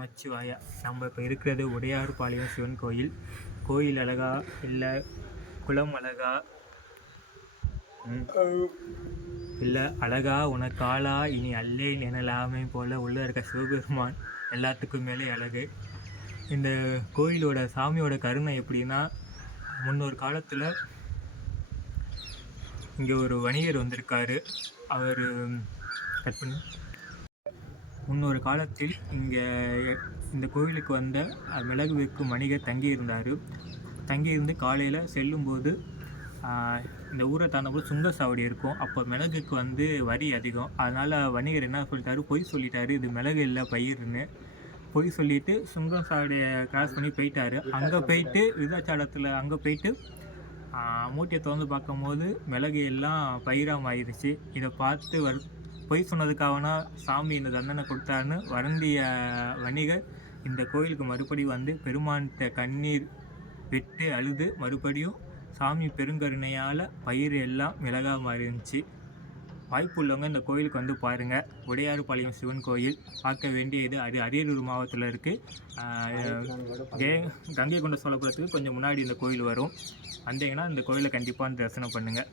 நமச்சிவாயா. நம்ம இப்போ இருக்கிறது உடையார்பாளையம் சிவன் கோயில். கோயில் அழகா இல்லை குளம் அழகா இல்லை அழகா உனக்காளா இனி அல்லேன் எனலாமை போல் உள்ளே இருக்க சிவபெருமான் எல்லாத்துக்கும் மேலே அழகு. இந்த கோயிலோட சாமியோட கருணை எப்படின்னா, முன்னொரு காலத்தில் இங்கே ஒரு வணிகர் வந்திருக்காரு. அவர் முன்னொரு காலத்தில் இங்கே இந்த கோயிலுக்கு வந்த மிளகு விற்கும் வணிகர் தங்கியிருந்து காலையில் செல்லும்போது இந்த ஊரை தாண்டபோது சுங்கசாவடி இருக்கும். அப்போ மிளகுக்கு வரி அதிகம். அதனால் வணிகர் என்ன சொல்லிட்டாரு, பொய் சொல்லிட்டாரு, இது மிளகு இல்லை பயிர்னு பொய் சொல்லிவிட்டு சுங்கசாவடியை கிராஸ் பண்ணி போயிட்டார். அங்கே போயிட்டு விருதாச்சலத்தில் மூட்டையை திறந்து பார்க்கும்போது மிளகு எல்லாம் பயிராக மாறிடுச்சு. இதை பார்த்து பொய் சொன்னதுக்காகனா சாமி இந்த தண்டனை கொடுத்தாருன்னு வருந்திய வணிகர் இந்த கோயிலுக்கு மறுபடியும் பெருமான்கிட்ட கண்ணீர் விட்டு அழுது மறுபடியும் சாமி பெருங்கருணையால் பயிர் எல்லாம் மிளகா மாறிடுச்சு. வாய்ப்பு உள்ளவங்க இந்த கோயிலுக்கு பாருங்கள். உடையார்பாளையம் சிவன் கோயில் பார்க்க வேண்டியது. அது அரியலூர் மாவட்டத்தில் இருக்குது. கங்கை கொண்ட சோழபுரத்துக்கு கொஞ்சம் முன்னாடி இந்த கோயில் வரும். வந்தீங்கன்னா இந்த கோயிலை கண்டிப்பாக தரிசனம் பண்ணுங்கள்.